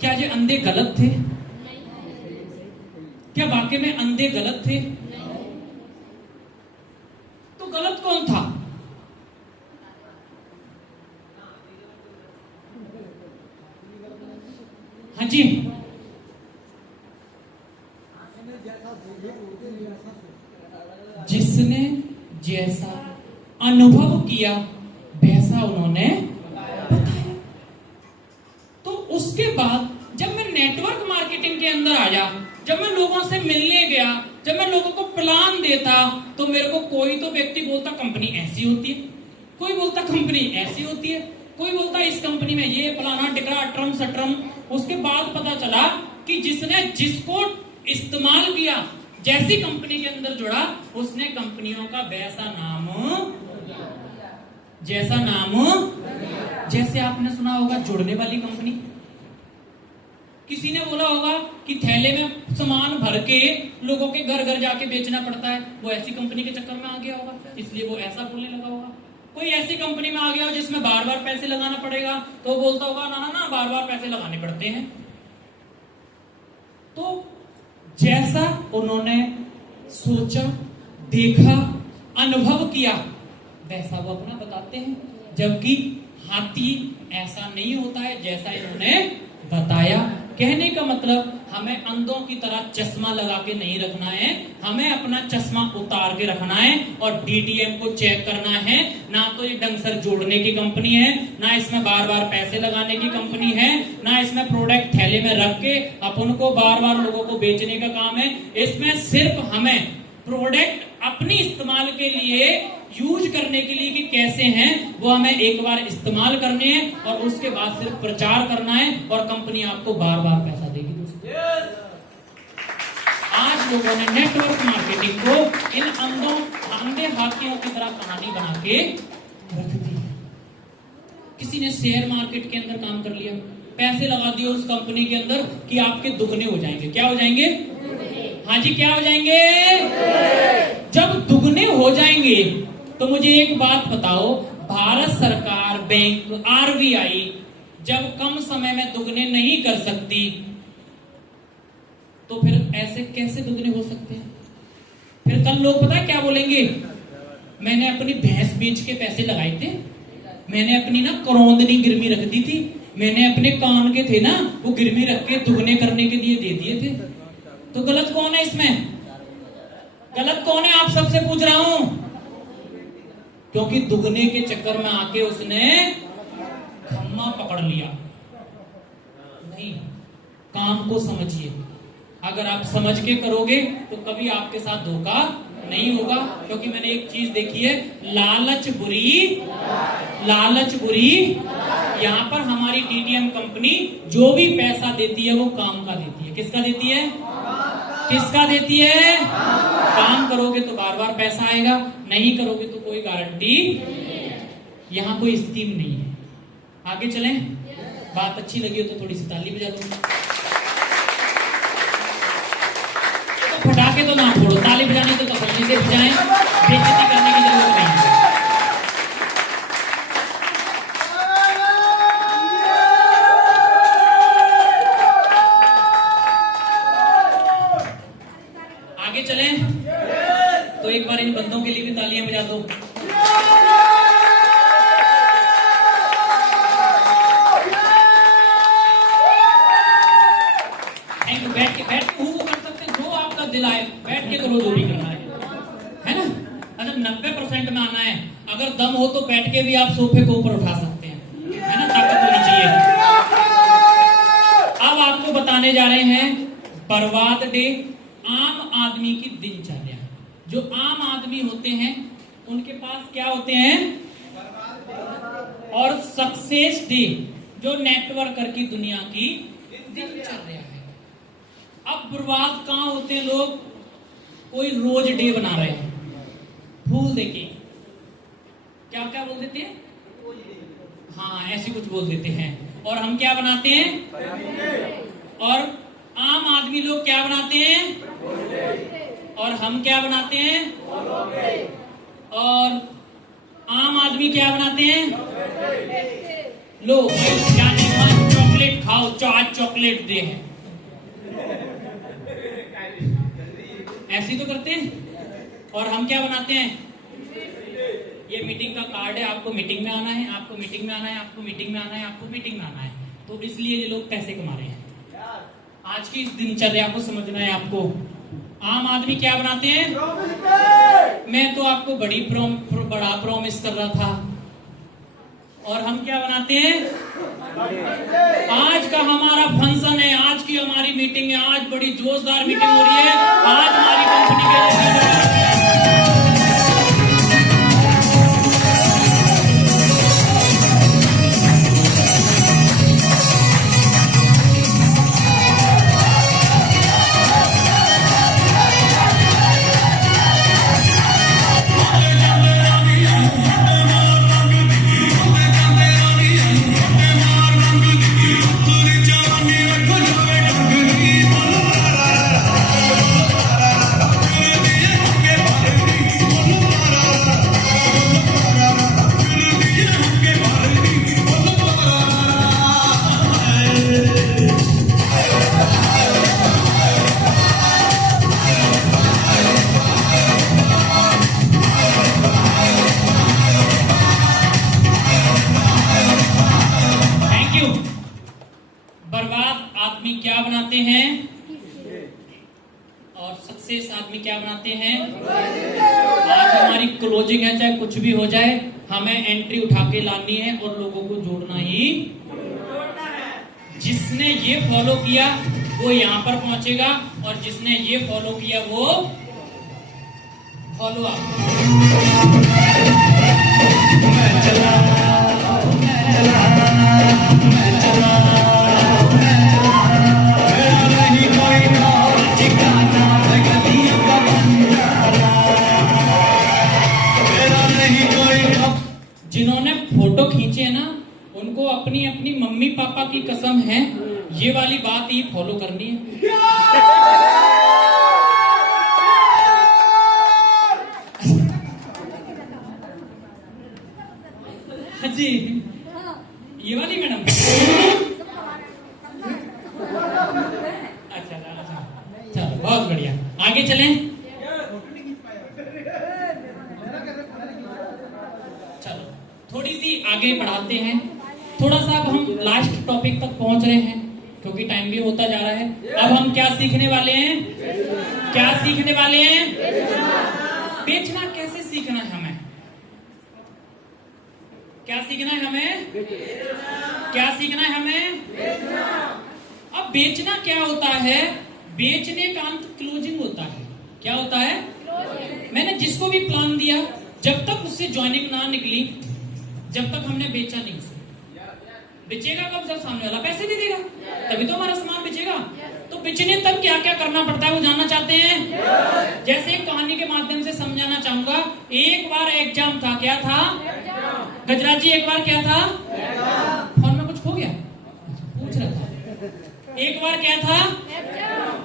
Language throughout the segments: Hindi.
क्या ये अंधे गलत थे? क्या वाकई में अंधे गलत थे? तो गलत कौन था? हाँ जी, जिसने जैसा अनुभव किया वैसा उन्होंने बताया। तो उसके बाद जब मैं नेटवर्क मार्केटिंग के अंदर आया, जब मैं लोगों से मिलने गया, जब मैं लोगों को प्लान देता, तो मेरे को कोई तो व्यक्ति बोलता कंपनी ऐसी होती है, कोई बोलता कंपनी ऐसी होती है, कोई बोलता इस कंपनी में ये फलाना टिकरा अटरम सटरम। उसके बाद पता चला कि जिसने जिसको इस्तेमाल किया, जैसी कंपनी के अंदर जुड़ा, उसने कंपनियों का वैसा नाम, जैसा नाम, जैसे आपने सुना होगा जुड़ने वाली कंपनी। किसी ने बोला होगा कि थैले में सामान भर के लोगों के घर घर जाके बेचना पड़ता है, वो ऐसी कंपनी के चक्कर में आ गया होगा, इसलिए वो ऐसा बोलने लगा होगा। कोई ऐसी कंपनी में आ गया हो जिसमें बार बार पैसे लगाना पड़ेगा, तो वो बोलता होगा ना ना ना बार बार पैसे लगाने पड़ते हैं। तो जैसा उन्होंने सोचा, देखा, अनुभव किया, वैसा वो अपना बताते हैं। जबकि हाथी ऐसा नहीं होता है जैसा इन्होंने बताया। कहने का मतलब हमें अंधों की तरह चश्मा लगा के नहीं रखना है, हमें अपना चश्मा उतार के रखना है और डीटीएम को चेक करना है। ना तो ये डंसर जोड़ने की कंपनी है, ना इसमें बार बार पैसे लगाने की कंपनी है, ना इसमें प्रोडक्ट थैले में रख के अपन को बार बार लोगों को बेचने का काम है। इसमें सिर्फ हमें प्रोडक्ट अपनी इस्तेमाल के लिए, यूज करने के लिए कि कैसे हैं, वो हमें एक बार इस्तेमाल करने हैं और उसके बाद सिर्फ प्रचार करना है और कंपनी आपको बार बार पैसा देगी। दोस्तों, आज लोगों ने नेटवर्क मार्केटिंग को इन अंधे हाथियों की तरह कहानी बना के रख दी। किसी ने शेयर मार्केट के अंदर काम कर लिया, पैसे लगा दिए उस कंपनी के अंदर कि आपके दुगने हो जाएंगे। क्या हो जाएंगे? हाँ जी, क्या हो जाएंगे? जब दुगने हो जाएंगे तो मुझे एक बात बताओ, भारत सरकार, बैंक, आरबीआई जब कम समय में दुगने नहीं कर सकती, तो फिर ऐसे कैसे दुगने हो सकते हैं? फिर कल लोग पता है क्या बोलेंगे? मैंने अपनी भैंस बेच के पैसे लगाए थे, मैंने अपनी ना करौंदनी गिरवी रख दी थी, मैंने अपने कान के थे ना वो गिरवी रख के दुगने करने के लिए दे दिए थे। तो गलत कौन है इसमें? गलत कौन है? आप सबसे पूछ रहा हूं। क्योंकि दुगने के चक्कर में आके उसने खम्मा पकड़ लिया। नहीं, काम को समझिए। अगर आप समझ के करोगे तो कभी आपके साथ धोखा नहीं होगा। क्योंकि मैंने एक चीज देखी है, लालच बुरी, लालच बुरी। यहां पर हमारी डीटीएम कंपनी जो भी पैसा देती है वो काम का देती है। किसका देती है? किसका देती है? काम करोगे तो बार बार पैसा आएगा, नहीं करोगे तो कोई गारंटी। यहां कोई स्कीम नहीं है। आगे चलें? बात अच्छी लगी हो तो थोड़ी सी ताली बजा दो। फटाके तो ना फोड़ो, ताली बजानी तो तसल्ली से बजाएं, बेइज्जती करने की जरूरत नहीं है। आगे चलें तो एक बार इन बंदों के लिए भी तालियां बजा दो। बैठ के वो कर सकते हैं, जो आपका दिल आए बैठ के करो, जो भी करना है ना। अगर 90% में आना है, अगर दम हो तो बैठ के भी आप सोफे को ऊपर उठा सकते हैं, है ना, ताकत होनी चाहिए। अब आपको बताने जा रहे हैं बर्बाद डे, आम आदमी की दिनचर्या। जो आम आदमी होते हैं उनके पास क्या होते हैं, और सक्सेस डे जो नेटवर्कर की दुनिया की दिनचर्या है। अब बर्बाद कहां होते हैं लोग? कोई रोज डे बना रहे हैं, फूल देके क्या क्या बोल देते हैं, हाँ ऐसे कुछ बोल देते हैं। और हम क्या बनाते हैं? और आम आदमी लोग क्या बनाते हैं? और हम क्या बनाते हैं? और आम आदमी क्या बनाते हैं? लो चॉकलेट खाओ, चाट चॉकलेट डे है। ऐसे ही तो करते हैं। और हम क्या बनाते हैं, ये मीटिंग का कार्ड है, आपको मीटिंग में आना है, आपको मीटिंग में आना है, आपको मीटिंग में आना है, आपको मीटिंग में आना है। तो इसलिए ये लोग पैसे कमा रहे हैं। आज की इस दिनचर्या को समझना है आपको। आम आदमी क्या बनाते हैं, मैं तो आपको बड़ा प्रॉमिस कर रहा था, और हम क्या बनाते हैं, आज का हमारा फंक्शन है, आज की हमारी मीटिंग है, आज बड़ी जोरदार मीटिंग हो रही है, आज हमारी कंपनी के आदमी क्या बनाते हैं। आज हमारी क्लोजिंग है, चाहे कुछ भी हो जाए, हमें एंट्री उठा के लानी है और लोगों को जोड़ना ही। जिसने ये फॉलो किया वो यहां पर पहुंचेगा, और जिसने ये फॉलो किया वो फॉलो अप। जिन्होंने फोटो खींचे ना, उनको अपनी अपनी मम्मी पापा की कसम है, ये वाली बात ही फॉलो करनी है। हाँ जी, ये वाली मैडम। अच्छा, चलो बहुत बढ़िया, आगे चलें। थोड़ी सी आगे बढ़ाते हैं, थोड़ा सा अब हम लास्ट टॉपिक तक पहुंच रहे हैं, क्योंकि टाइम भी होता जा रहा है। अब हम क्या सीखने वाले हैं, क्या सीखने वाले हैं, बेचना कैसे सीखना है हमें, क्या सीखना है हमें, क्या सीखना है हमें। अब बेचना क्या होता है, बेचने का अंत क्लोजिंग होता है। क्या होता है, मैंने जिसको भी प्लान दिया, जब तक उससे ज्वाइनिंग ना निकली, जब तक हमने बेचा नहीं उसे। बेचेगा कब, जब सामने वाला पैसे दे देगा, तभी तो हमारा सामान बेचेगा। तो बेचने तक क्या क्या करना पड़ता है वो जानना चाहते हैं। जैसे एक कहानी के माध्यम से समझाना चाहूंगा। एक बार एग्जाम था, क्या था गजराज जी, एक बार क्या था, फोन में कुछ खो गया, पूछ रहा था। एक बार क्या था,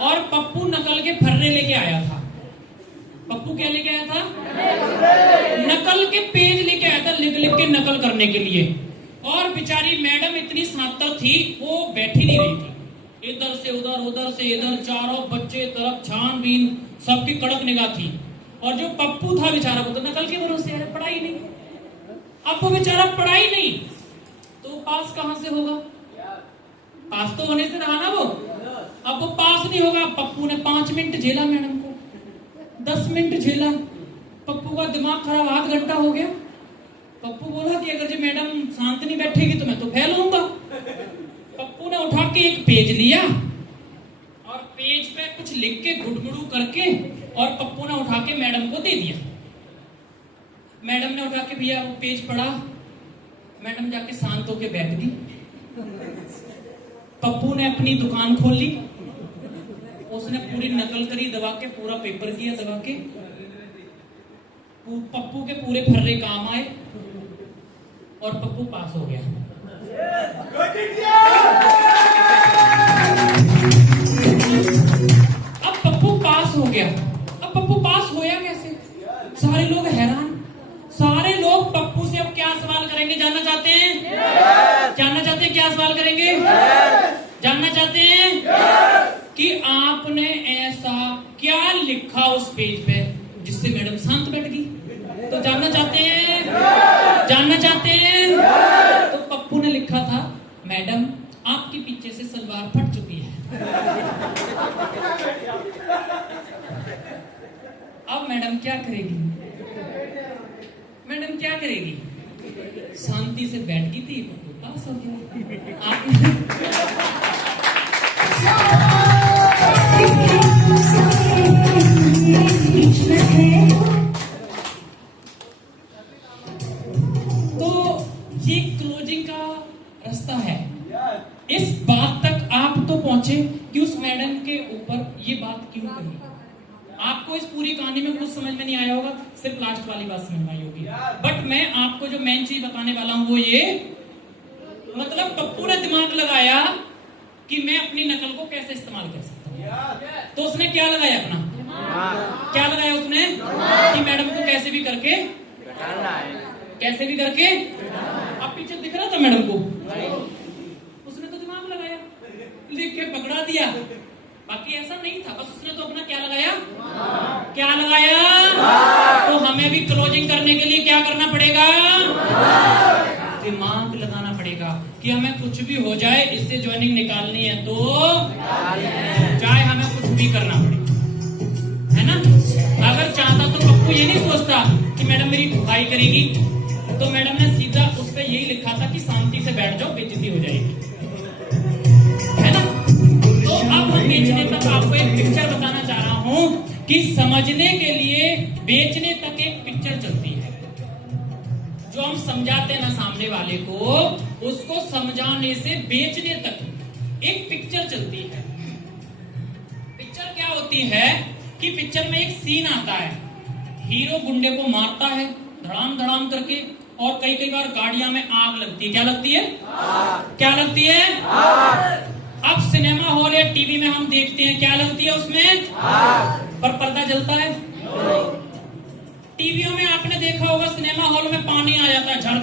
और पप्पू नकल के फर्रे लेके आया था। पप्पू क्या लेके आया था, नकल के पेज लेके आया था, लिख लिख के नकल करने के लिए। और बेचारी मैडम इतनी स्नातक थी, वो बैठी नहीं रही थी, इधर से उधर, उधर से इधर, चारों बच्चे तरफ छानबीन, सबकी कड़क निगाह थी। और जो पप्पू था बेचारा, वो तो नकल के भरोसे है, पढ़ाई नहीं। अब वो बेचारा पढ़ाई नहीं, तो पास कहां से होगा, पास तो होने से रहा ना वो। अब वो पास नहीं होगा। पप्पू ने 5 मिनट झेला मैडम को, 10 मिनट झेला, पप्पू का दिमाग खराब, आध घंटा हो गया। पप्पू बोला कि अगर जो मैडम शांत नहीं बैठेगी तो मैं तो फेल होऊंगा। पप्पू ने उठा के एक पेज लिया, और पेज पे कुछ लिख के गुड़गुड़ू करके, और पप्पू ने उठा के मैडम को दे दिया। मैडम ने उठा के भैया वो पेज पढ़ा, मैडम जाके शांत होके बैठ गई। पप्पू ने अपनी दुकान खोल ली, उसने पूरी नकल करी, दबा के पूरा पेपर किया दबा के। पप्पू के पूरे फर्रे काम आए, और पप्पू पास हो गया। अब पप्पू पास हो गया। अब पप्पू पास होया कैसे, सारे लोग हैरान। सारे लोग पप्पू से अब क्या सवाल करेंगे, जानना चाहते हैं, जानना चाहते हैं क्या सवाल करेंगे, जानना जानना चाहते हैं कि आपने ऐसा क्या लिखा उस पेज पे जिससे मैडम शांत बैठ गई? तो जानना चाहते हैं? जानना चाहते हैं? तो पप्पू ने लिखा था, मैडम आपके पीछे से सलवार फट चुकी है। अब मैडम क्या करेगी? मैडम क्या करेगी? शांति से बैठ गई थी, पास हो गया। तो ये क्लोजिंग का रास्ता है। इस बात तक आप तो पहुंचे कि उस मैडम के ऊपर ये बात क्यों कही। आपको इस पूरी कहानी में कुछ समझ में नहीं आया होगा, सिर्फ लास्ट वाली बात समझ में आई होगी। बट मैं आपको जो मेन चीज बताने वाला हूं वो ये, मतलब पप्पू ने दिमाग लगाया कि मैं अपनी नकल को कैसे इस्तेमाल कर सकता हूं। तो उसने क्या लगाया अपना? क्या लगाया उसने? कि मैडम को कैसे भी करके, कैसे भी करके, अब पीछे दिख रहा था मैडम को, उसने तो दिमाग लगाया, लिख के पकड़ा दिया। बाकी ऐसा नहीं था, बस उसने तो अपना क्या लगाया? क्या लगाया? तो हमें भी क्लोजिंग करने के लिए क्या करना पड़ेगा? दिमाग लगाना पड़ेगा कि हमें कुछ भी हो जाए, इससे ज्वाइनिंग निकालनी है तो चाहे हमें कुछ भी करना पड़े, है ना। अगर चाहता तो पप्पू ये नहीं सोचता कि मैडम मेरी ठुकाई करेगी, तो मैडम ने सीधा उस पर यही लिखा था कि शांति से बैठ जाओ, बेइज्जती हो जाएगी, है ना। तो अब हम बेचने तक आपको एक पिक्चर बताना चाह रहा हूं कि समझने के लिए बेचने तक एक पिक्चर चलती है। जो हम समझाते हैं ना सामने वाले को, उसको समझाने से बेचने तक एक पिक्चर चलती है। पिक्चर क्या होती है कि पिक्चर में एक सीन आता है, हीरो गुंडे को मारता है धड़ाम धड़ाम करके, और कई कई बार गाड़ियां में आग लगती है। क्या लगती है? क्या लगती है? अब सिनेमा हॉल या टीवी में हम देखते हैं, क्या लगती है उसमें? पर पर्दा जलता है। टीवियों में आपने देखा होगा, सिनेमा हॉल में पानी आ जाता है, झड़